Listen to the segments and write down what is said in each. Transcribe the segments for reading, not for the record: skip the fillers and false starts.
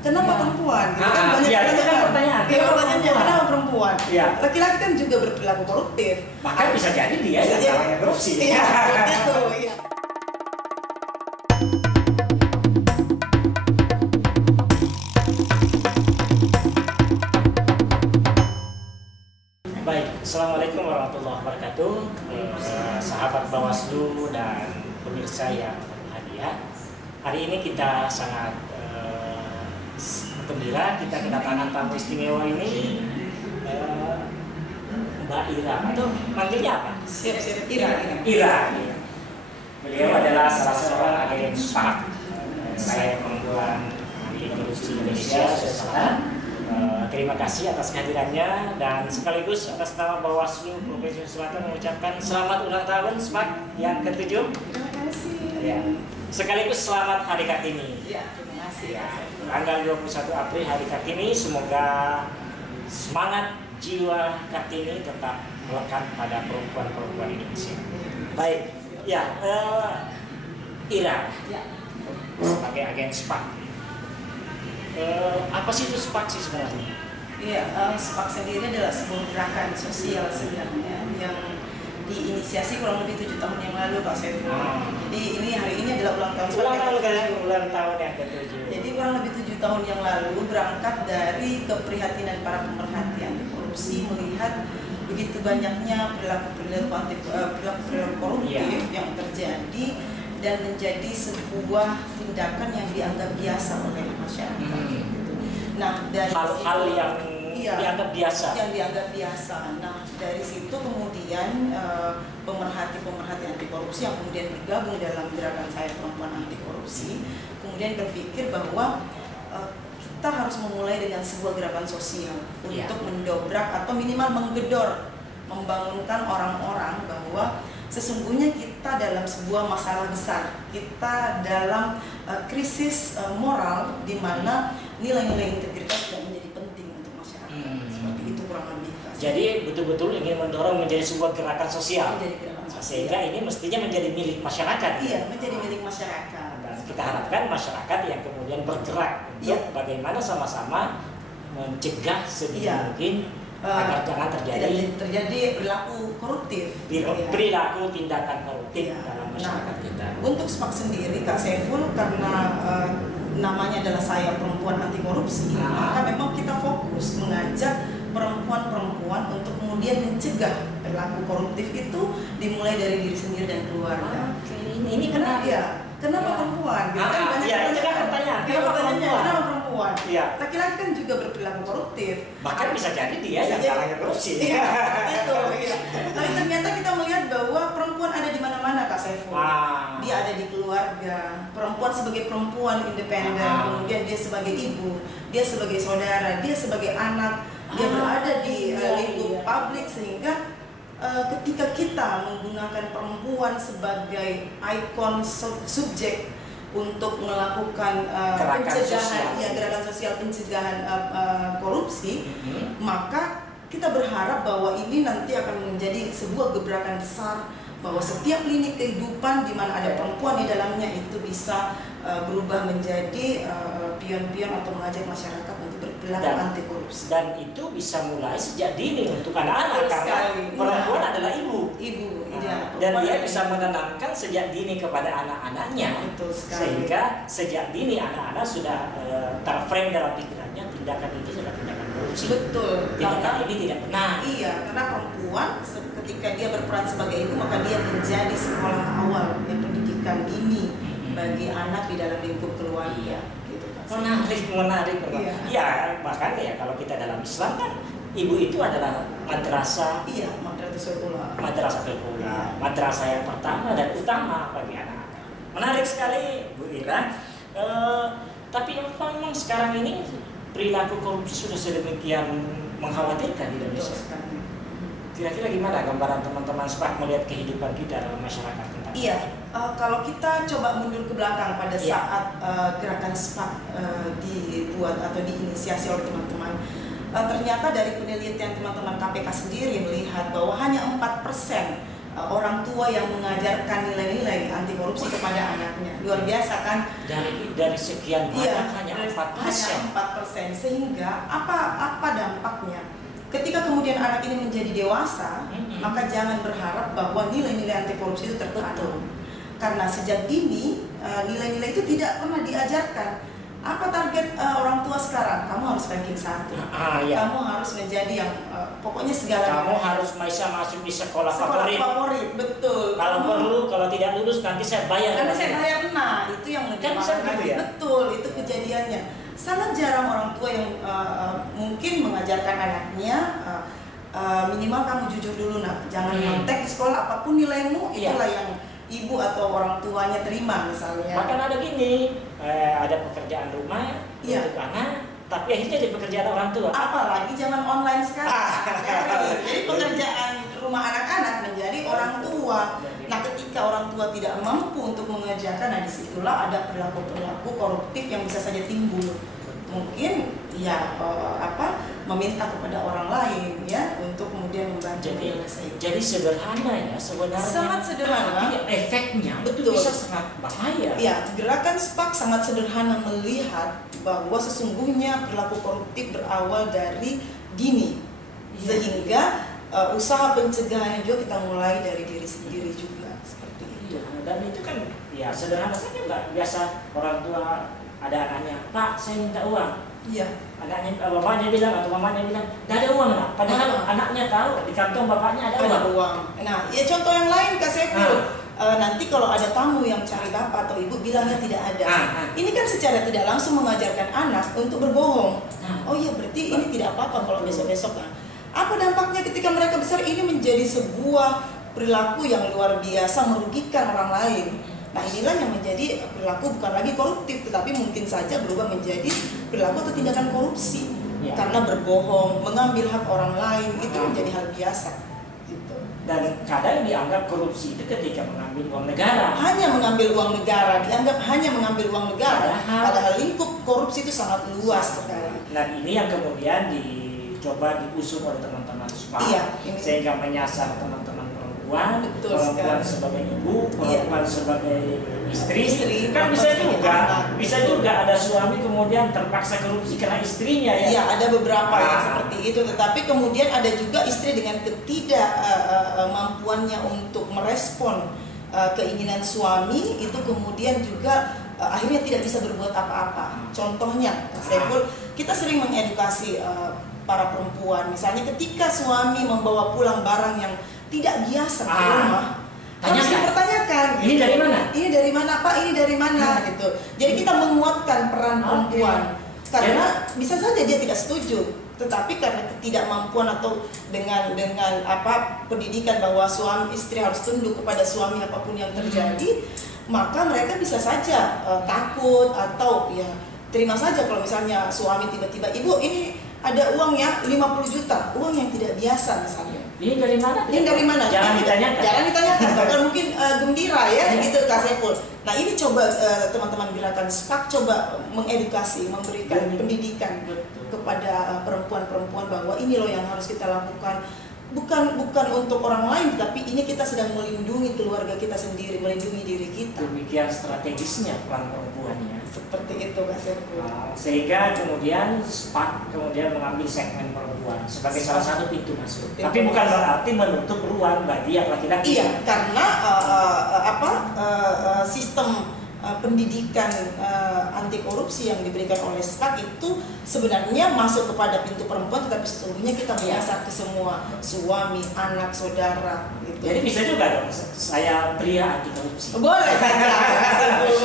kenapa perempuan? Kan banyak itu kan pertanyaan. Pertanyaannya kenapa perempuan? Iya. Laki-laki kan juga berperilaku koruptif. Bahkan bisa jadi dia yang namanya korupsi. Iya, itu. Iya. Baik, Assalamualaikum warahmatullahi wabarakatuh. Sahabat Bawaslu dan pemirsa yang berbahagia. Hari ini kita sangat gembira kita kedatangan tamu istimewa ini, Mbak Ira, atau manggilnya apa? Ira. Beliau adalah salah seorang agen SPAK, saya perempuan anti korupsi Indonesia. Terima kasih atas kehadirannya dan sekaligus atas nama Bawaslu Provinsi Selatan mengucapkan selamat ulang tahun SPAK yang ke-7. Terima kasih. Ya. Sekaligus selamat Hari Kartini. Ya, terima kasih. Ya, tanggal 21 April Hari Kartini, semoga semangat jiwa Kartini tetap melekat pada perempuan-perempuan Indonesia. Baik, ya, Ira, Ya. sebagai agen SPAK, apa sih itu SPAK sih sebenarnya? Iya, SPAK sendiri adalah sebuah gerakan sosial sebenarnya yang diinisiasi kurang lebih 7 tahun yang lalu, Pak Saiful. Jadi hari ini adalah ulang tahun yang ke-7. Jadi kurang lebih 7 tahun yang lalu berangkat dari keprihatinan para pemerhati anti korupsi melihat begitu banyaknya perilaku koruptif yang terjadi dan menjadi sebuah tindakan yang dianggap biasa oleh masyarakat. Nah, dari hal-hal yang dianggap biasa. Yang dianggap biasa. Nah, dari situ kemudian pemerhati-pemerhati anti korupsi yang kemudian bergabung dalam gerakan Saya Perempuan Anti Korupsi, kemudian berpikir bahwa kita harus memulai dengan sebuah gerakan sosial untuk mendobrak atau minimal menggedor, membangunkan orang-orang bahwa sesungguhnya kita dalam sebuah masalah besar, kita dalam krisis moral di mana nilai-nilai integritas tidak menjadi penting untuk masyarakat. Seperti itu kurang lebih. Jadi betul-betul ingin mendorong menjadi sebuah gerakan sosial. Sehingga ini mestinya menjadi milik masyarakat. Iya, menjadi milik masyarakat. Dan kita harapkan masyarakat yang kemudian bergerak untuk bagaimana sama-sama mencegah sedini mungkin agar jangan terjadi perilaku koruptif, perilaku tindakan koruptif dalam masyarakat kita. Untuk SPAK sendiri, Kak Saiful, karena namanya adalah Saya Perempuan Anti Korupsi, maka memang kita fokus mengajak perempuan-perempuan untuk kemudian mencegah perilaku koruptif itu dimulai dari diri sendiri dan keluarga. Ini kenapa? Kenapa perempuan? Itu kan pertanyaan. Kenapa perempuan? Laki-laki kan juga berperilaku koruptif. Bahkan bisa jadi dia yang namanya korupsi. Iya. Tapi ternyata kita melihat bahwa perempuan ada di mana-mana, Kak Saiful. Dia ada di keluarga. Perempuan sebagai perempuan independen, kemudian dia sebagai ibu, dia sebagai saudara, dia sebagai anak, dia berada di lingkup publik sehingga ketika kita menggunakan perempuan sebagai ikon subjek untuk melakukan gerakan sosial pencegahan korupsi, maka kita berharap bahwa ini nanti akan menjadi sebuah gebrakan besar bahwa setiap lini kehidupan di mana ada perempuan di dalamnya itu bisa berubah menjadi pion-pion atau mengajak masyarakat untuk berperilaku anti korupsi. Dan itu bisa mulai sejak dini untuk anak-anak karena perempuan adalah ibu. Dan dia bisa menanamkan sejak dini kepada anak-anaknya. Sehingga sejak dini anak-anak sudah terframe dalam pikirannya tindakan itu sudah tindakan korupsi. Betul. Tindakan ini tidak benar. Iya, karena perempuan ketika dia berperan sebagai ibu maka dia menjadi sekolah awal pendidikan dini bagi anak di dalam lingkup keluarga. Menarik. Iya, bahkan ya kalau kita dalam Islam kan ibu itu adalah madrasah. Iya, madrasatul ula. Madrasah yang pertama dan utama bagi anak-anak. Menarik sekali, Bu Ira. Tapi memang sekarang ini perilaku korupsi sudah sedemikian mengkhawatirkan di Indonesia. Kira-kira gimana gambaran teman-teman SPAK melihat kehidupan kita dalam masyarakat tentang kalau kita coba mundur ke belakang pada saat gerakan SPAK dibuat atau diinisiasi oleh teman-teman, ternyata dari penelitian teman-teman KPK sendiri melihat bahwa hanya 4% orang tua yang mengajarkan nilai-nilai anti korupsi kepada anaknya. Luar biasa kan? Dari sekian banyak hanya hanya 4%. Sehingga apa dampaknya? Ketika kemudian anak ini menjadi dewasa, maka jangan berharap bahwa nilai-nilai anti korupsi itu tertanam. Karena sejak dini nilai-nilai itu tidak pernah diajarkan. Apa target orang tua sekarang? Kamu harus ranking 1. Kamu harus menjadi yang pokoknya segala. Kamu harus bisa masuk di sekolah favorit. Betul. Kalau tidak lulus nanti saya bayar. Karena saya bayar. Nah, itu yang lebih mahal. Ya? Betul, itu kejadiannya. Sangat jarang orang tua yang mungkin mengajarkan anaknya minimal kamu jujur dulu, nak. Jangan nyontek di sekolah, apapun nilaimu itulah yang ibu atau orang tuanya terima misalnya. Bahkan ada gini, ada pekerjaan rumah untuk anak, tapi akhirnya jadi pekerjaan orang tua. Apalagi zaman online sekarang. Jadi pekerjaan rumah anak-anak menjadi orang tua. Nah, ketika orang tua tidak mampu untuk mengerjakan, nah disitulah ada perilaku-perilaku koruptif yang bisa saja timbul. Mungkin ya meminta kepada orang lain ya untuk kemudian membantu menyelesaikan. Jadi sederhana ya sebenarnya. Sangat sederhana. Tapi efeknya betul bisa sangat bahaya. Ya, gerakan SPAK sangat sederhana melihat bahwa sesungguhnya perilaku koruptif berawal dari dini, sehingga usaha pencegahannya juga kita mulai dari diri sendiri juga seperti itu. Dan itu kan ya sederhana saja, nggak biasa orang tua ada anaknya, Pak saya minta uang. Iya. Anaknya, bapaknya bilang atau mamanya bilang, nggak ada uang lah. Padahal anaknya tahu di kantong bapaknya ada uang. Nah, ya contoh yang lain Kak Sepul. Nanti kalau ada tamu yang cari bapak atau ibu bilangnya tidak ada. Ini kan secara tidak langsung mengajarkan anak untuk berbohong. Oh iya, berarti ini tidak apa-apa kalau besok-besok. Apa dampaknya ketika mereka besar? Ini menjadi sebuah perilaku yang luar biasa merugikan orang lain. Nah, inilah yang menjadi perilaku bukan lagi koruptif, tetapi mungkin saja berubah menjadi perilaku atau tindakan korupsi. Karena berbohong, mengambil hak orang lain, itu menjadi hal biasa. Gitu. Dan kadang dianggap korupsi itu ketika mengambil uang negara. Hanya mengambil uang negara, dianggap hanya mengambil uang negara. Padahal lingkup korupsi itu sangat luas sekali. Dan ini yang kemudian dicoba diusung oleh teman-teman SPAK, sehingga menyasar teman-teman perempuan sebagai ibu, perempuan sebagai istri. Kan bisa juga ada suami kemudian terpaksa korupsi karena istrinya ya. Iya, ada beberapa yang seperti itu, tetapi kemudian ada juga istri dengan ketidakmampuannya untuk merespon keinginan suami itu kemudian juga akhirnya tidak bisa berbuat apa-apa. Contohnya, Saiful, kita sering mengedukasi para perempuan, misalnya ketika suami membawa pulang barang yang tidak biasa ke rumah, harus dipertanyakan. Ini dari mana? Ini dari mana, Pak? Ini dari mana? Gitu. Jadi kita menguatkan peran perempuan, karena bisa saja dia tidak setuju, tetapi karena ketidakmampuan atau dengan pendidikan bahwa suami istri harus tunduk kepada suami apapun yang terjadi, maka mereka bisa saja takut atau ya terima saja kalau misalnya suami tiba-tiba, ibu ini ada uang ya 50 juta, uang yang tidak biasa misalnya. Ini dari mana? Ini dari mana? Jangan ditanyakan. Jangan ditanyakan. Bahkan mungkin gembira ya, gitu Kak Saiful. Nah, ini coba teman-teman gerakan SPAK coba mengedukasi, memberikan pendidikan kepada perempuan-perempuan bahwa ini loh yang harus kita lakukan. Bukan untuk orang lain, tapi ini kita sedang melindungi keluarga kita sendiri, melindungi diri kita. Demikian strategisnya peran perempuannya. Seperti itu Kak Saiful. Sehingga kemudian SPAK mengambil segmen perempuan sebagai salah satu pintu masuk. Tapi bukan berarti menutup ruang bagi yang laki-laki. Iya, karena sistem pendidikan anti korupsi yang diberikan oleh SPAK itu sebenarnya masuk kepada pintu perempuan, tetapi sesungguhnya kita menyasar ke semua suami, anak, saudara gitu. Jadi bisa juga dong saya pria anti korupsi. Boleh saja.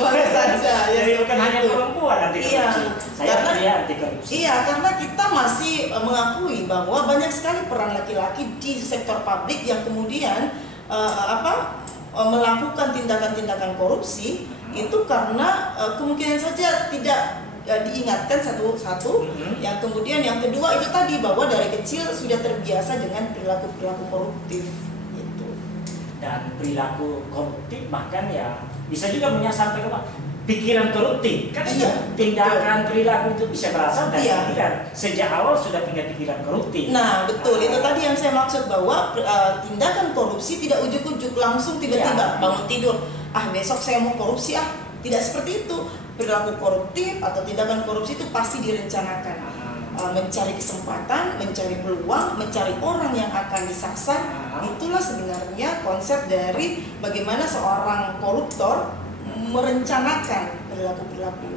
Boleh saja. Jadi bukan hanya perempuan anti korupsi. Saya pria anti korupsi. Iya, karena kita masih mengakui bahwa banyak sekali peran laki-laki di sektor publik yang kemudian melakukan tindakan-tindakan korupsi itu karena kemungkinan saja tidak diingatkan satu-satu. Yang kemudian yang kedua itu tadi bahwa dari kecil sudah terbiasa dengan perilaku-perilaku koruptif gitu. Dan perilaku koruptif bahkan ya bisa juga menyasar ke pikiran koruptif kan. Tindakan perilaku itu bisa berasal dari pikiran. Sejak awal sudah punya pikiran koruptif. Nah betul, itu tadi yang saya maksud bahwa tindakan korupsi tidak ujuk-ujuk langsung tiba-tiba bangun tidur, besok saya mau korupsi tidak seperti itu. perilaku koruptif atau tindakan korupsi itu pasti direncanakan. Mencari kesempatan, mencari peluang, mencari orang yang akan disasar. Itulah sebenarnya konsep dari bagaimana seorang koruptor merencanakan perilaku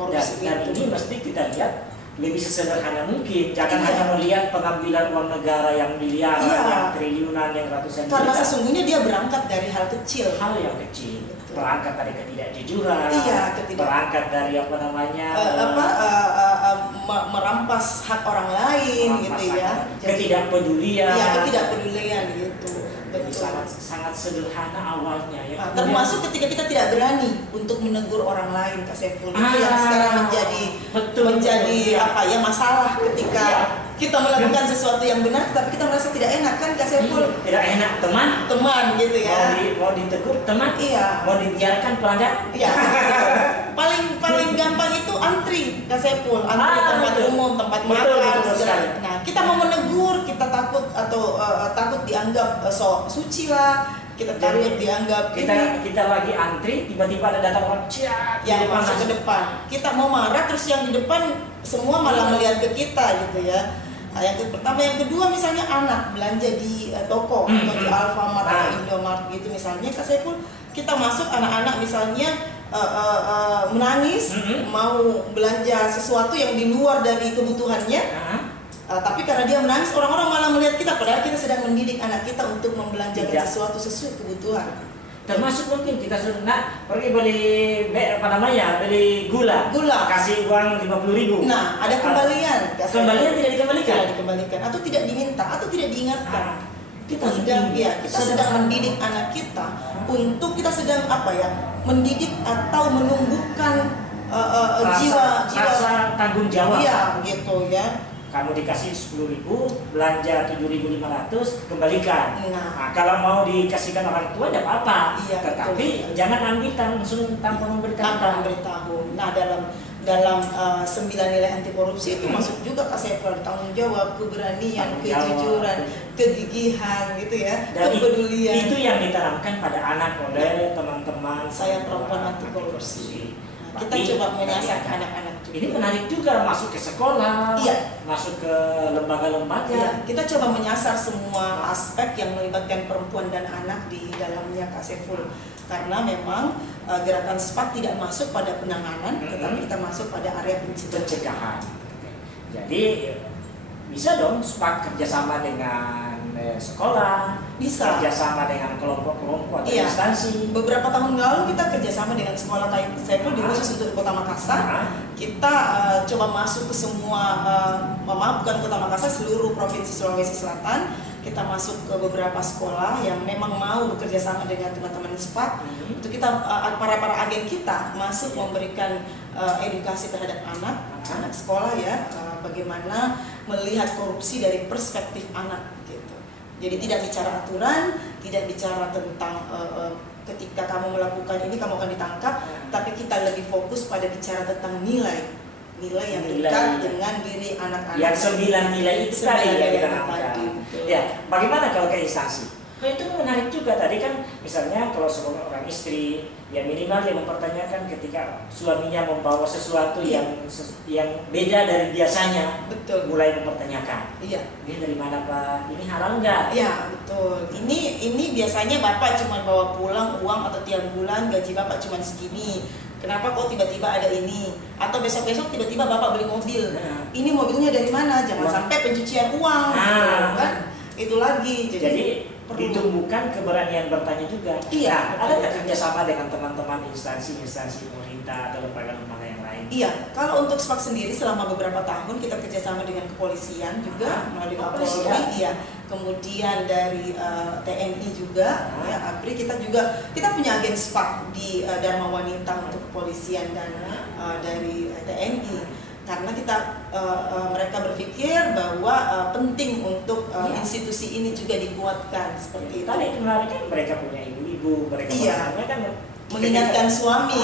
korupsi. Dan ini mesti kita lihat lebih sesederhana mungkin. Jangan hanya melihat pengambilan uang negara yang miliaran, yang triliunan, yang ratusan juta. Karena sesungguhnya dia berangkat dari hal kecil. Hal yang kecil. Berangkat dari ketidakjujuran. Berangkat dari merampas hak orang lain, gitu ya. Ketidakpedulian. Iya, ketidakpedulian gitu. Sangat sederhana awalnya ya. Termasuk ketika kita tidak berani untuk menegur orang lain, Kak Saiful, itu yang sekarang menjadi masalah ketika kita melakukan sesuatu yang benar, tapi kita merasa tidak enak kan, Kak Saiful? Tidak enak teman gitu ya. Mau ditegur teman, mau dibiarkan pelanggan. Iya. paling gampang itu antri, Kak Saiful, antri tempat umum, tempat makan. Nah, kita mau menegur, kita takut atau takut dianggap sok suci lah. Kita takut dianggap kita lagi antri, tiba-tiba ada datang orang yang masuk ke depan. Kita mau marah, terus yang di depan semua malah melihat ke kita gitu ya. Yang pertama, yang kedua misalnya anak belanja di toko atau di Alfamart atau Indomart gitu misalnya, Kak Saiful, kita masuk anak-anak misalnya menangis, mau belanja sesuatu yang di luar dari kebutuhannya. Tapi karena dia menangis, orang-orang malah melihat kita, padahal kita sedang mendidik anak kita untuk membelanjakan sesuatu sesuai kebutuhan. Termasuk mungkin kita sudah pergi beli gula, kasih uang 50.000. Nah, ada kembalian. Kembalian tidak dikembalikan. Atau tidak diminta, atau tidak diingatkan. Kita sedang mendidik anak kita untuk kita sedang mendidik atau menumbuhkan jiwa rasa tanggung jawab. Iya, gitu ya. Kamu dikasih 10.000, belanja 7.500, kembalikan. Nah, kalau mau dikasihkan orang tua tidak apa-apa. Tetapi jangan ambil langsung tanpa memberitahu. Nah, dalam 9 nilai anti korupsi itu masuk juga Kak Saiful, tanggung jawab, keberanian, kejujuran, kegigihan gitu ya, kepedulian. Itu yang ditanamkan pada anak oleh teman-teman saya perempuan anti korupsi. Kita coba menyasar anak-anak juga. Ini menarik juga, masuk ke sekolah, masuk ke lembaga-lembaga. Kita coba menyasar semua aspek yang melibatkan perempuan dan anak di dalamnya, Kak Saiful. Karena memang gerakan SPAT tidak masuk pada penanganan, tetapi kita masuk pada area pencegahan. Jadi bisa dong SPAT kerjasama dengan sekolah, bisa kerjasama dengan kelompok-kelompok atau instansi. Beberapa tahun lalu kita kerjasama dengan sekolah Saiful di khusus untuk Kota Makassar. Kita coba masuk ke semua, bukan Kota Makassar, seluruh provinsi Sulawesi Selatan. Kita masuk ke beberapa sekolah yang memang mau bekerja sama dengan teman-teman SPAT. Untuk kita para agen kita masuk memberikan edukasi terhadap anak sekolah ya, bagaimana melihat korupsi dari perspektif anak gitu. Jadi tidak bicara aturan, tidak bicara tentang ketika kamu melakukan ini kamu akan ditangkap, tapi kita lebih fokus pada bicara tentang nilai yang dekat dengan diri anak-anak. Yang 9 nilai itu tadi yang kita nampak. Ya, bagaimana kalau ke instansi? Itu menarik juga tadi kan, misalnya kalau seorang istri, ya minimal dia mempertanyakan ketika suaminya membawa sesuatu yang beda dari biasanya. Betul. Mulai mempertanyakan. Iya. Ini dari mana Pak? Ini halal nggak? Iya, betul. Ini biasanya Bapak cuma bawa pulang uang atau tiap bulan gaji Bapak cuma segini. Kenapa kok tiba-tiba ada ini? Atau besok-besok tiba-tiba Bapak beli mobil. Ini mobilnya dari mana? Jangan sampai pencucian uang. Kan? Itu lagi. Jadi ditumbuhkan keberanian bertanya juga. Iya. Ada nggak kerjasama dengan teman-teman instansi pemerintah atau lembaga-lembaga yang lain? Iya. Kalau untuk SPAK sendiri selama beberapa tahun kita kerjasama dengan kepolisian juga melalui Kapolri. Iya. Kemudian dari TNI juga, ya ABRI kita punya agen SPAK di Dharma Wanita untuk kepolisian dan dari TNI. Karena mereka berpikir bahwa penting untuk institusi ini juga dikuatkan seperti itu. Tadi menarik kan mereka punya ibu-ibu, mereka kan mengingatkan suami,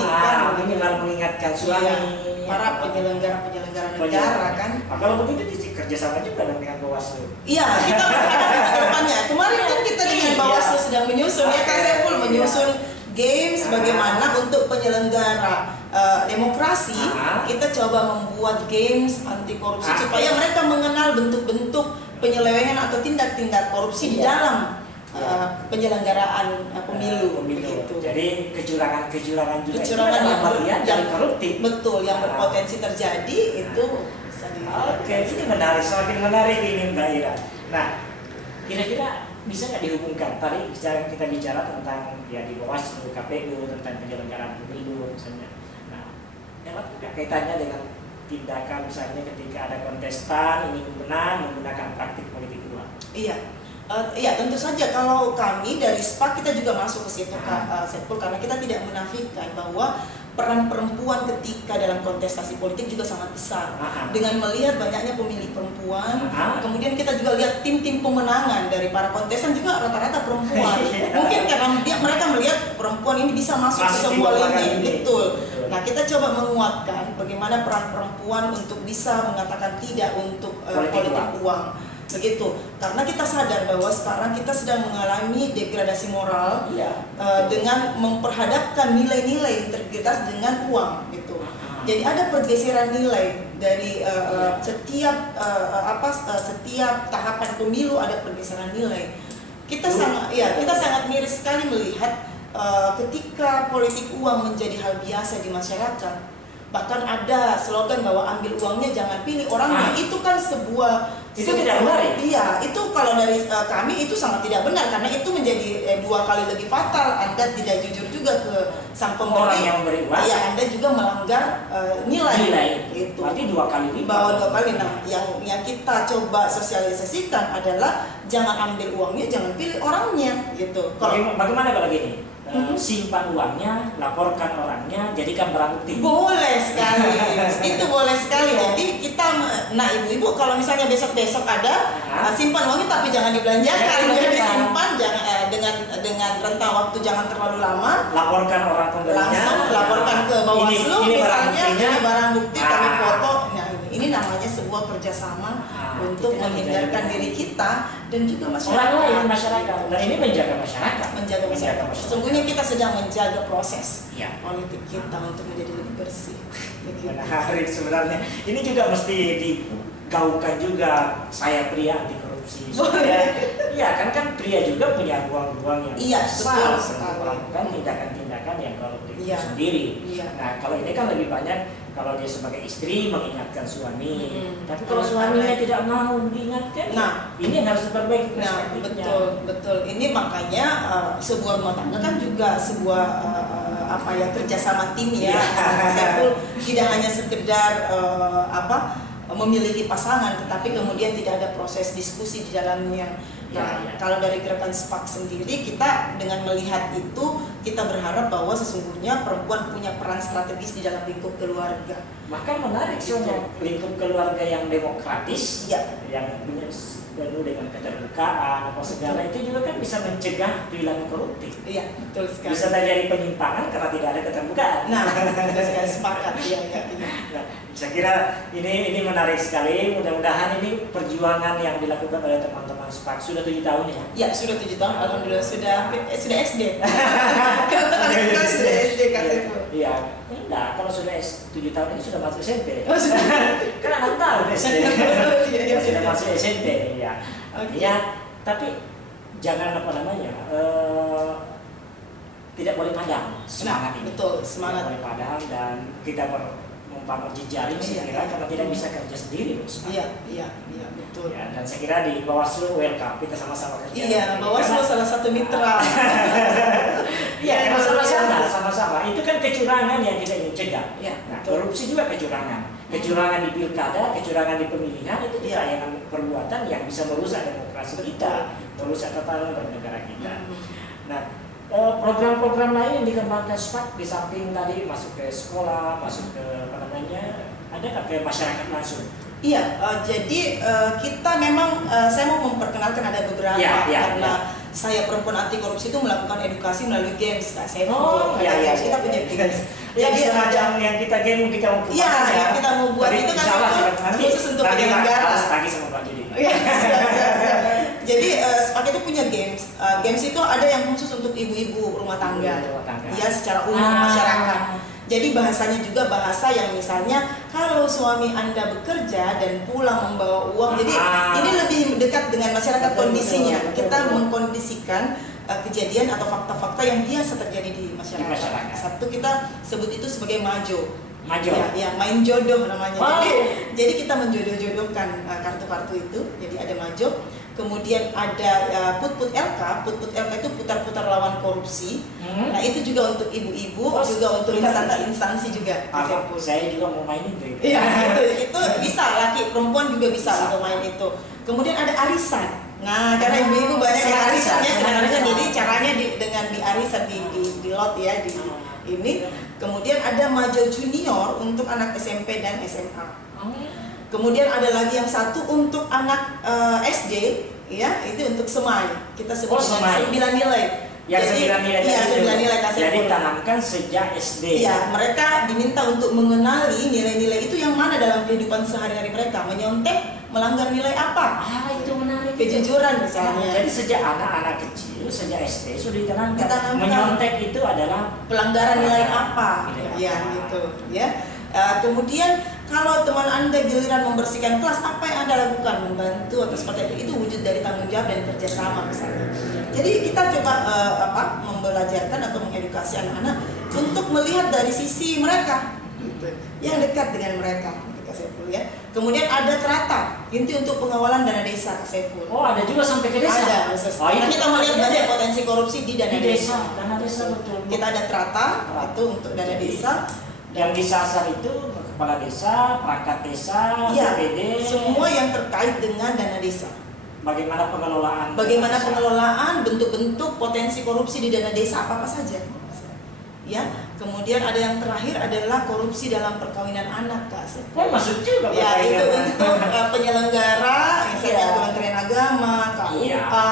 mengingatkan suami, para penyelenggara negara kan. Kalau begitu kerjasama juga dengan Bawaslu. Iya, kita berharap ke depannya. Kemarin kan kita dengan Bawaslu sedang menyusun ya Kak Saiful, menyusun games bagaimana untuk penyelenggara demokrasi, kita coba membuat games anti korupsi supaya mereka mengenal bentuk-bentuk penyelewengan atau tindak-tindak korupsi di dalam penyelenggaraan pemilu. Gitu. Jadi kecurangan juga yang koruptif. Betul, yang berpotensi terjadi itu bisa Oke, ini menarik, semakin menarik ini Mbak Ira. Nah, kira-kira bisa nggak dihubungkan? Tadi kita bicara tentang ya di Bawaslu, KPU, tentang penyelenggaraan pemilu misalnya. Nah, dapat nggak kaitannya dengan tindakan misalnya ketika ada kontestan ini menang menggunakan praktik politik uang? Iya. Ya tentu saja kalau kami dari SPAK kita juga masuk ke situ Kak Saiful, karena kita tidak menafikan bahwa peran perempuan ketika dalam kontestasi politik juga sangat besar. Dengan melihat banyaknya pemilih perempuan, kemudian kita juga lihat tim-tim pemenangan dari para kontestan juga rata-rata perempuan. Mungkin karena mereka melihat perempuan ini bisa masuk ke sebuah lini. Betul. Nah, kita coba menguatkan bagaimana peran perempuan untuk bisa mengatakan tidak untuk politik uang. Begitu, karena kita sadar bahwa sekarang kita sedang mengalami degradasi moral dengan memperhadapkan nilai-nilai integritas dengan uang gitu. Jadi ada pergeseran nilai dari setiap tahapan pemilu ada pergeseran nilai. Kita sangat miris sekali melihat ketika politik uang menjadi hal biasa di masyarakat. Bahkan ada slogan bahwa ambil uangnya jangan pilih orangnya. Itu kan itu tidak benar ya? Iya, itu kalau dari kami itu sangat tidak benar karena itu menjadi 2 kali lebih fatal. Anda tidak jujur juga ke sang pemberi. Orang yang memberi uang. Iya, Anda juga melanggar nilai. Gitu. Berarti 2 kali lipat. Bahwa 2 kali. Nah, yang kita coba sosialisasikan adalah jangan ambil uangnya, jangan pilih orangnya gitu. Bagaimana kalau gini? Simpan uangnya, laporkan orangnya, jadikan barang bukti. Boleh sekali, itu boleh sekali. Jadi kita, nah ibu-ibu kalau misalnya besok-besok ada simpan uangnya tapi jangan dibelanjakan. Jadi simpan dengan rentang waktu jangan terlalu lama. Laporkan orang pembelinya. Langsung laporkan ke Bawaslu misalnya ini barang bukti kami foto. Nah ini namanya sebuah kerjasama untuk menghindarkan diri kita dan juga masyarakat. Dan ini menjaga masyarakat. Sesungguhnya kita sedang menjaga proses politik kita untuk menjadi lebih bersih. Menarik sebenarnya. Ini juga mesti digaungkan juga saya pria anti korupsi. Iya kan pria juga punya ruang-ruang yang besar untuk melakukan tindakan-tindakan yang koruptif sendiri. Nah kalau ini kan lebih banyak kalau dia sebagai istri mengingatkan suami, tapi kalau suaminya tidak mau mengingatkan, ini yang harus diperbaiki. Betul. Ini makanya sebuah rumah tangga kan juga sebuah kerjasama tim ya. Saiful tidak hanya sekedar memiliki pasangan, tetapi kemudian tidak ada proses diskusi di dalamnya. Kalau dari gerakan SPAK sendiri, kita dengan melihat itu, kita berharap bahwa sesungguhnya perempuan punya peran strategis di dalam lingkup keluarga. Bahkan menarik soalnya lingkup keluarga yang demokratis, yang punya penuh dengan keterbukaan apa segala itu juga kan bisa mencegah perilaku koruptif. Iya, betul sekali. Bisa terjadi penyimpangan karena tidak ada keterbukaan. Nah, kita sekali sepakat. Nah, saya kira ini menarik sekali. Mudah-mudahan ini perjuangan yang dilakukan oleh teman-teman SPAK sudah 7 tahun ya. Ya, sudah 7 tahun. Alhamdulillah sudah SD. Kita sudah SD Kak Saiful. Iya. Enggak, kalau sudah 7 tahun ini sudah masuk SMP. Kan anak tahun SD. Sudah masuk SMP ya. Artinya, tapi jangan tidak boleh padam semangat ini. Betul, semangat. Tidak boleh padam dan kita membangun jejaring saya kira karena tidak bisa kerja sendiri. Iya, betul. Ya, dan saya kira di Bawaslu welcome, kita sama-sama kerja. Iya, Bawaslu salah satu mitra. Iya, sama-sama. Itu kan kecurangan yang kita ingin cegah. Nah, korupsi juga kecurangan. Kecurangan di pilkada, kecurangan di pemilihan itu tayangan perbuatan yang bisa merusak demokrasi kita, merusak tatanan bernegara kita. Nah, program-program lain yang dikembangkan SPAK di samping tadi masuk ke sekolah, masuk ke ada ke masyarakat langsung. Iya, jadi kita memang saya mau memperkenalkan ada beberapa karena saya perempuan anti korupsi itu melakukan edukasi melalui games Kak Saiful. Kita punya games. Jadi semacam yang kita game kita mau buat. Yang kita mau buat itu kan khusus untuk penyelenggara. Jadi SPAK itu punya games. Games itu ada yang khusus untuk ibu-ibu rumah tangga. Ya, secara umum masyarakat. Jadi bahasanya juga bahasa yang misalnya kalau suami Anda bekerja dan pulang membawa uang, jadi ini lebih dekat dengan masyarakat kondisinya. Kita mengkondisikan kejadian atau fakta-fakta yang biasa terjadi di masyarakat. Satu kita sebut itu sebagai majo. Ya, main jodoh namanya. Jadi kita menjodoh-jodohkan kartu-kartu itu. Jadi ada majo. Kemudian ada put-put LK. Put-put LK itu putar-putar lawan korupsi. Nah itu juga untuk ibu-ibu, juga untuk instansi juga. Saya juga mau main itu. Iya, itu bisa, laki perempuan juga bisa untuk main itu. Kemudian ada arisan. Nah, karena ibu-ibu banyak yang arisannya sedang-sedang, jadi caranya dengan diarisan di lot ya di ini. Kemudian ada majo junior untuk anak SMP dan SMA. Kemudian ada lagi yang satu untuk anak SD, ya itu untuk semai. Kita sebut dengan 9 nilai. Jadi 9 nilai kasih. Jadi tanamkan sejak SD. Iya, mereka diminta untuk mengenali nilai-nilai itu yang mana dalam kehidupan sehari-hari mereka. Menyontek, melanggar nilai apa? Itu menarik. Kejujuran misalnya. Jadi sejak anak-anak kecil, sejak SD sudah ditanamkan. Menyontek itu adalah pelanggaran nilai apa? Ya, gitu, ya. Kemudian kalau teman Anda giliran membersihkan kelas, apa yang Anda lakukan? Membantu atau seperti itu wujud dari tanggung jawab dan kerjasama misalnya. Jadi kita coba membelajarkan atau mengedukasi anak-anak untuk melihat dari sisi mereka, yang dekat dengan mereka. Ya. Kemudian ada Terata, inti untuk pengawalan dana desa Saiful. Ada juga sampai ke desa. Ada. Nah, kita melihat banyak potensi korupsi di dana desa. Dana desa betul. Kita ada Terata itu untuk dana desa. Yang disasar itu kepala desa, perangkat desa, BPD, semua yang terkait dengan dana desa. Bagaimana pengelolaan, bentuk-bentuk potensi korupsi di dana desa apa saja. Ya, kemudian ada yang terakhir adalah korupsi dalam perkawinan anak, Kak. Masuk juga. Ya, itu untuk penyelenggara, misalnya Kementerian Agama, KUA,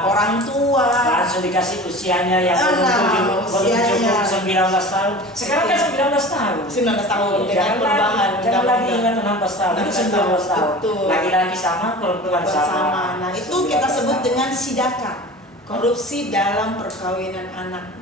orang tua. Langsung dikasih usianya yang belum cukup 19 tahun. Sekarang kan 19 tahun. 19 tahun dengan perubahan. Jangan lagi ingat 16 tahun. 19 tahun. Laki-laki sama, perempuan sama. Nah, itu kita sebut dengan sidaka, korupsi dalam perkawinan anak.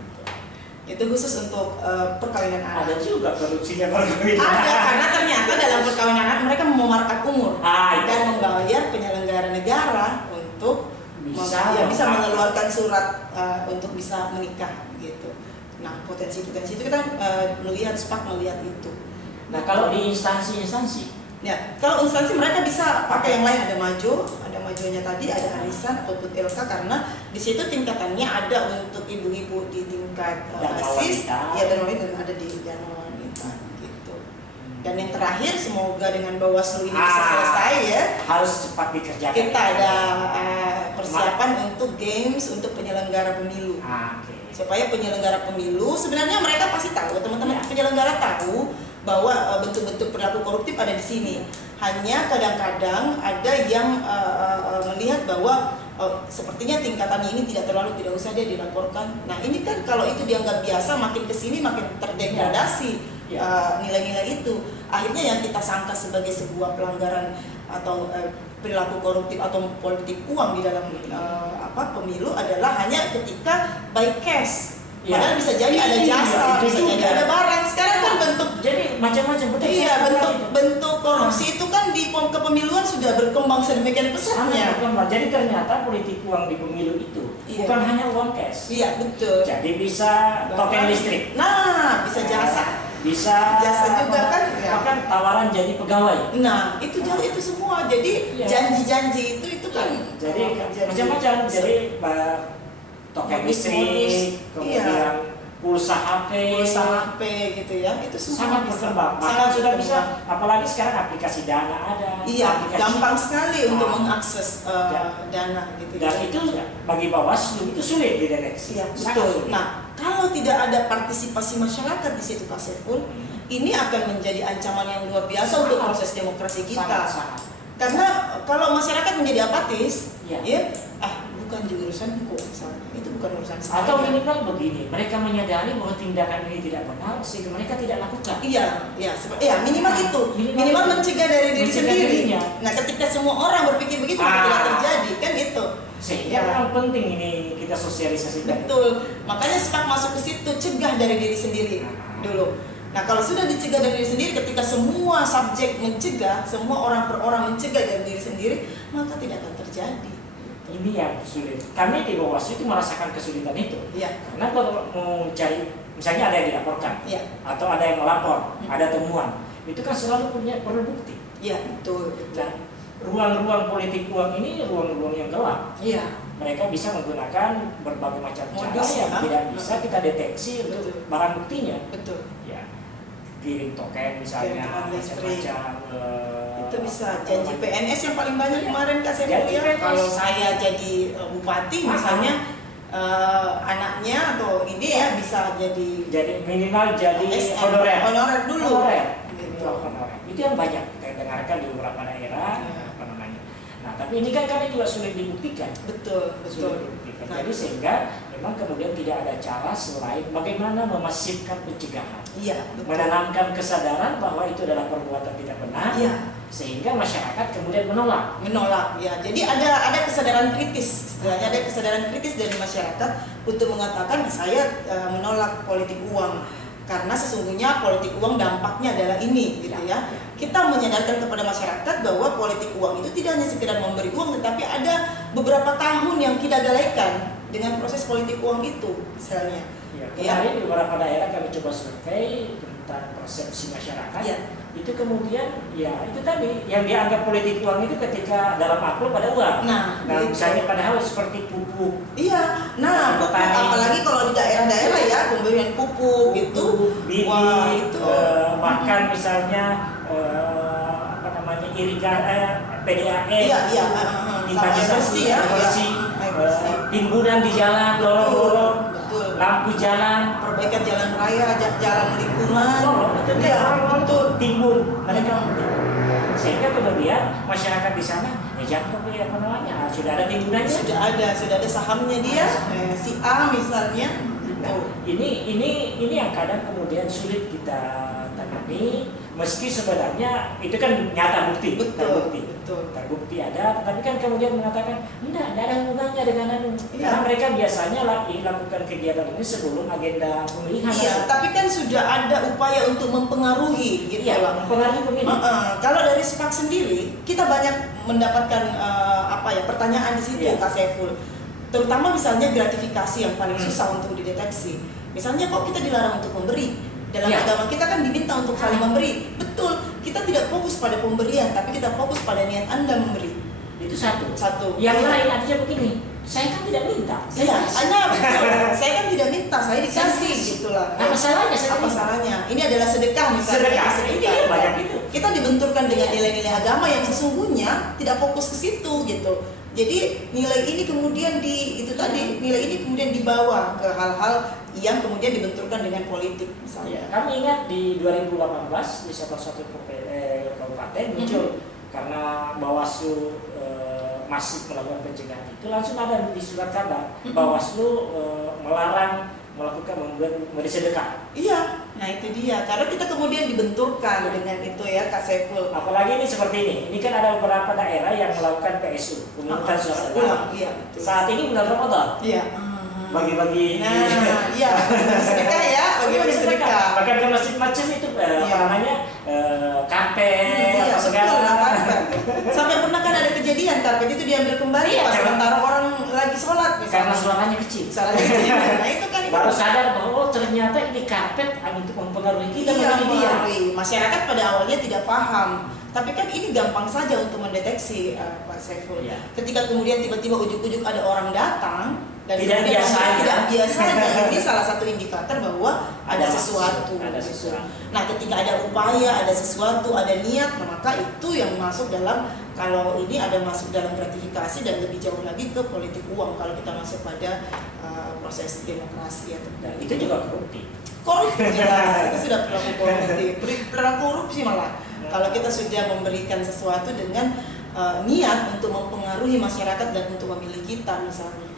Itu khusus untuk perkawinan anak. Ada juga korupsinya perkawinan. Ada, karena ternyata dalam perkawinan anak mereka memamarkan umur dan membayar penyelenggara negara untuk bisa mengeluarkan surat untuk bisa menikah gitu. Nah, potensi-potensi itu kita melihat itu. Nah, kalau di instansi-instansi, ya, kalau instansi mereka bisa pakai yang lain, ada majonya tadi, ada arisan atau put LK, karena di situ tingkatannya ada untuk ibu-ibu di tingkat basis, dan ada di Dharma Wanita gitu. Dan yang terakhir, semoga dengan Bawaslu ini bisa selesai ya. Harus cepat dikerjakan. Kita ada persiapan untuk games untuk penyelenggara pemilu. Supaya penyelenggara pemilu, sebenarnya mereka pasti tahu, teman-teman penyelenggara tahu bahwa bentuk-bentuk perilaku koruptif ada di sini. Hanya kadang-kadang ada yang melihat bahwa sepertinya tingkatannya ini tidak usah dia dilaporkan. Nah ini kan kalau itu dianggap biasa, makin kesini makin terdegradasi nilai-nilai itu. Akhirnya yang kita sangka sebagai sebuah pelanggaran atau perilaku koruptif atau politik uang di dalam pemilu adalah hanya ketika by cash. Padahal bisa jadi ada jasa, bisa jadi ada barang. Sekarang kan bentuk jadi macam-macam betul. Iya, bentuk korupsi itu kan di kepemiluan sudah berkembang sedemikian pesatnya. Jadi ternyata politik uang di pemilu itu bukan hanya uang cash. Iya, betul. Jadi bisa token listrik. Nah, bisa jasa. Bisa jasa juga kan. Bahkan tawaran jadi pegawai. Nah, itu semua. Jadi janji-janji itu kan. Jadi macam-macam. Jadi token listrik, kemudian pulsa HP gitu ya, itu semua sangat berkembang. Sangat sudah bisa, apalagi sekarang aplikasi Dana ada. Iya, gampang sekali untuk mengakses dana gitu. Dan itu bagi Bawaslu itu sulit dideteksi. Iya, betul. Nah, kalau tidak ada partisipasi masyarakat di situ, Pak Saiful, ini akan menjadi ancaman yang luar biasa untuk proses demokrasi kita. Karena kalau masyarakat menjadi apatis, bukan juga urusan hukum misalnya. Itu bukan urusan saya. Atau minimal begini, mereka menyadari bahwa tindakan ini tidak benar sehingga mereka tidak lakukan. Iya, minimal itu. Minimal mencegah dari diri sendiri. Nah, ketika semua orang berpikir begitu tidak terjadi, kan itu. Sehingga memang penting ini kita sosialisasi. Betul. Makanya sepak masuk ke situ, cegah dari diri sendiri dulu. Nah kalau sudah dicegah dari diri sendiri, ketika semua subjek mencegah, semua orang per orang mencegah dari diri sendiri, maka tidak akan terjadi. Ini yang sulit. Kami di Bawaslu itu merasakan kesulitan itu. Ya. Karena kalau mau cari, misalnya ada yang dilaporkan, Ya. atau ada yang melapor, ada temuan, itu kan selalu perlu bukti. Iya, betul. Nah, ruang-ruang politik uang ini ruang-ruang yang gelap. Iya. Mereka bisa menggunakan berbagai macam cara Modus, yang ya? tidak bisa kita deteksi untuk Betul. barang buktinya. Betul. Ya, kirim token misalnya, Kirim listrik. macam-macam. Itu bisa janji PNS yang paling banyak kemarin Kak Sefu Janji ya. PNS. Kalau saya jadi bupati misalnya, anaknya atau ini ya bisa jadi minimal jadi ASN, honorer. honorer dulu. Honorer. Gitu. Honorer. Itu yang banyak kita dengarkan di beberapa daerah. Ya. Apa namanya? Nah, tapi ini kan kami juga sulit dibuktikan. Betul, betul. Sulit dibuktikan. Nah. Jadi sehingga memang kemudian tidak ada cara selain bagaimana memasifkan pencegahan. Iya, betul. Menanamkan kesadaran bahwa itu adalah perbuatan tidak benar. Iya. Sehingga masyarakat kemudian menolak. Ya. Jadi ada kesadaran kritis, istilahnya ada kesadaran kritis dari masyarakat untuk mengatakan saya menolak politik uang karena sesungguhnya politik uang dampaknya adalah ini, gitu ya. Kita menyadarkan kepada masyarakat bahwa politik uang itu tidak hanya sekedar memberi uang, tetapi ada beberapa tahun yang kita galaikan dengan proses politik uang itu, misalnya. Kemarin di beberapa daerah kami coba survei tentang persepsi masyarakat. Ya. Itu kemudian ya itu tadi yang dianggap politik uang itu ketika dalam amplop ada uang. Nah misalnya padahal seperti pupuk. Iya. Nah, pupuk, apalagi kalau di daerah-daerah ya pemberian pupuk gitu. Bibit, bahkan misalnya apa namanya irigasi PDAM. Iya. Bersih ya. Timbunan di jalan, lorong-lorong. Lampu jalan, perbaikan jalan raya, jalan lingkungan, betul, timbun mereka, sehingga kemudian masyarakat di sana, jangan kembali apa namanya, sudah ada timbunannya, sudah ada sahamnya dia, si A misalnya. Nah, ini yang kadang kemudian sulit kita tangani, meski sebenarnya itu kan nyata bukti, terbukti ada, tapi kan kemudian mengatakan enggak ada hubungannya dengan anu. Karena mereka biasanya lakukan kegiatan ini sebelum agenda pemilihan. Iya, tapi kan sudah ada upaya untuk mempengaruhi, gitu lah. Mempengaruhi pemilih. Kalau dari SPAK sendiri, kita banyak mendapatkan pertanyaan di situ, Kak Saiful. Terutama misalnya gratifikasi yang paling susah untuk dideteksi. Misalnya kok kita dilarang untuk memberi? Dalam agama kita kan diminta untuk saling memberi. Betul, kita tidak fokus pada pemberian, tapi kita fokus pada niat Anda memberi. Itu satu. Yang lain artinya begini, saya kan tidak minta. Saya kan tidak minta, saya dikasih gitulah. Apa salahnya? Apa salahnya? Ini adalah sedekah misalnya. Sedekah. Banyak itu. Kita dibenturkan dengan nilai-nilai agama yang sesungguhnya tidak fokus ke situ gitu. Jadi nilai ini kemudian nilai ini kemudian dibawa ke hal-hal yang kemudian dibenturkan dengan politik misalnya. Kami ingat di 2018 di salah satu kabupaten muncul karena Bawaslu masih melakukan pencegahan itu, langsung ada di surat kabar Bawaslu melarang melakukan memberi sedekah. Iya, nah itu dia. Karena kita kemudian dibenturkan dengan itu ya, Kak Saiful. Apalagi ini seperti ini. Ini kan ada beberapa daerah yang melakukan PSU, pemungutan suara ulang. Iya, saat ini bulan Ramadan. Iya. Bagi-bagi. Nah, iya. Sedekah ya, bagi-bagi sedekah. Bahkan ke masjid-masjid itu apa namanya? Karpet apa segala. Sampai pernah kan ada kejadian karpet itu diambil kembali pas sementara orang lagi sholat misalnya. Karena suaranya kecil. Nah itu kan baru sadar bahwa ternyata ini karpet untuk mempengaruhi kita. Mempengaruhi. Masyarakat pada awalnya tidak paham. Tapi kan ini gampang saja untuk mendeteksi, Pak Saiful. Ketika kemudian tiba-tiba ujuk-ujuk ada orang datang dan tidak biasanya ini salah satu indikator bahwa ada sesuatu. Nah, ketika ada upaya, ada sesuatu, ada niat, maka itu yang masuk dalam, kalau ini ada masuk dalam gratifikasi dan lebih jauh lagi ke politik uang kalau kita masuk pada proses demokrasi atau itu juga korupsi. Jelas, itu sudah perilaku korupsi malah. Kalau kita sudah memberikan sesuatu dengan niat untuk mempengaruhi masyarakat dan untuk memilih kita misalnya.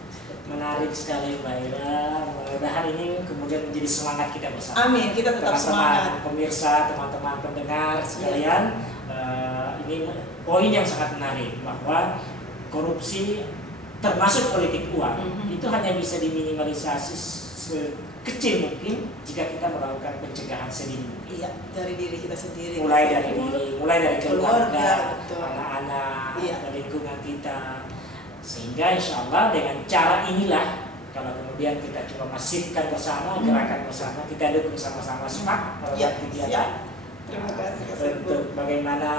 Menarik sekali Mbak Ira. Mudah-mudahan ini kemudian menjadi semangat kita bersama. Amin, kita tetap semangat. Pemirsa, teman-teman pendengar sekalian, ini poin yang sangat menarik bahwa korupsi termasuk politik uang itu hanya bisa diminimalisasi kecil mungkin jika kita melakukan pencegahan sedini mungkin. Iya, dari diri kita sendiri. Mulai dari diri, mulai dari keluarga, betul. anak-anak, Iya. lingkungan kita. Sehingga insya Allah dengan cara inilah, kalau kemudian kita coba masifkan bersama, gerakan bersama, kita dukung sama-sama semangat melakukan kegiatan. Terima kasih. Untuk bagaimana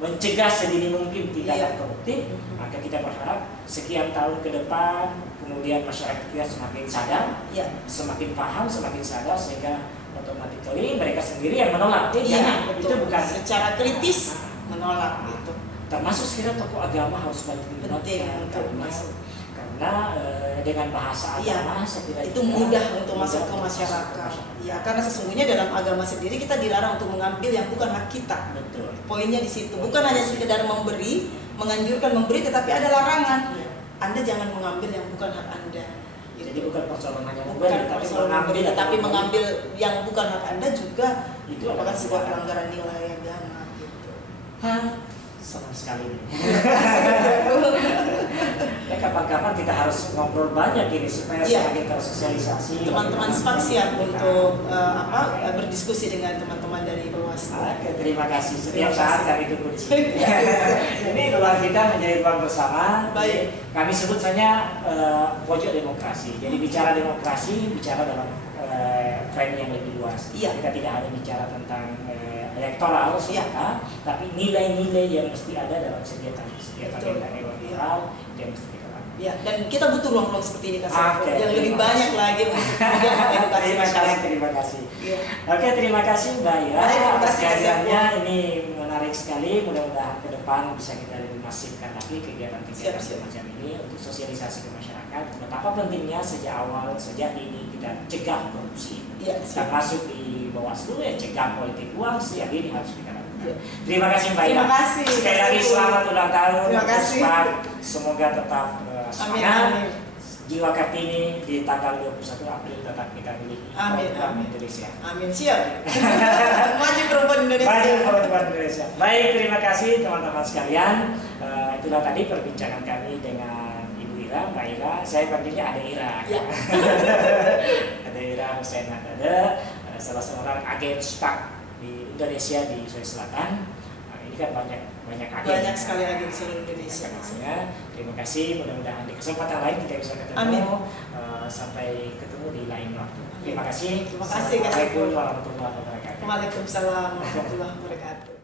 mencegah sedini mungkin tindakan Iya. koruptif, maka kita berharap sekian tahun ke depan, kemudian masyarakat kita semakin sadar, Iya. semakin paham, semakin sadar, sehingga otomatis mereka sendiri yang menolak. Iya, Itu bukan secara kritis menolak itu. Termasuk sekiranya tokoh agama harus banyak Penting untuk masuk. Karena dengan bahasa agama itu mudah untuk masuk ke masyarakat. Ya, karena sesungguhnya dalam agama sendiri kita dilarang untuk mengambil yang bukan hak kita. Betul. Poinnya di situ. Bukan hanya sekedar memberi, menganjurkan memberi, tetapi ada larangan. Ya. Anda jangan mengambil yang bukan hak Anda. Jadi bukan persoalan hanya Bukan memberi, tapi persoalan mengambil, memberi, tetapi mengambil yang bukan hak Anda juga itu merupakan adalah sebuah pelanggaran nilai agama gitu. Senang sekali ini. Ya, kapan-kapan kita harus ngobrol banyak ini supaya semakin tersosialisasi. Teman-teman SPAK siap untuk berdiskusi dengan teman-teman dari Bawaslu. Oke, terima kasih. Setiap saat kami tunggu di sini. Ini ruang kita menjadi ruang bersama. Baik. Kami sebut saja pojok demokrasi. Jadi bicara demokrasi, bicara dalam frame yang lebih luas. Iya. Kita tidak hanya bicara tentang elektoral semata, tapi nilai-nilai yang mesti ada dalam setiap agenda elektoral yang mesti kita lakukan. Ya, dan kita butuh ruang-ruang seperti ini Kak Saiful, yang lebih banyak lagi untuk kemudian mengedukasi masyarakat. Terima kasih. Ya. Oke, terima kasih Mbak Ira. Terima kasih Kak Kehadirannya ini menarik sekali. Mudah-mudahan ke depan bisa kita lebih masifkan lagi kegiatan-kegiatan semacam ini untuk sosialisasi ke masyarakat. Betapa pentingnya sejak awal, sejak dini kita cegah korupsi. Ya, termasuk di Bawaslu ya cegah politik uang sejak dini harus kita lakukan. Terima kasih Mbak Ira. Terima kasih. Sekali lagi selamat ulang tahun. Terima kasih. Semoga tetap semangat. Jiwa Kartini di tanggal 21 April tetap kita miliki. Amin. Indonesia. Amin, siap. Maju perempuan Indonesia. Maju perempuan Indonesia. Baik, terima kasih teman-teman sekalian. Itulah tadi perbincangan kami dengan Ibu Ira, Mbak Ira. Saya panggilnya Ade Ira. Ya. Ade Ira Hussein ada salah seorang agen SPAK di Indonesia di Sulawesi Selatan. Ini kan banyak agen. Banyak sekali agen di seluruh Indonesia. Terima kasih. Mudah-mudahan di kesempatan lain kita bisa ketemu. Amin. Sampai ketemu di lain waktu. Terima kasih. Terima kasih. Assalamualaikum warahmatullahi wabarakatuh. Waalaikumsalam warahmatullahi wabarakatuh.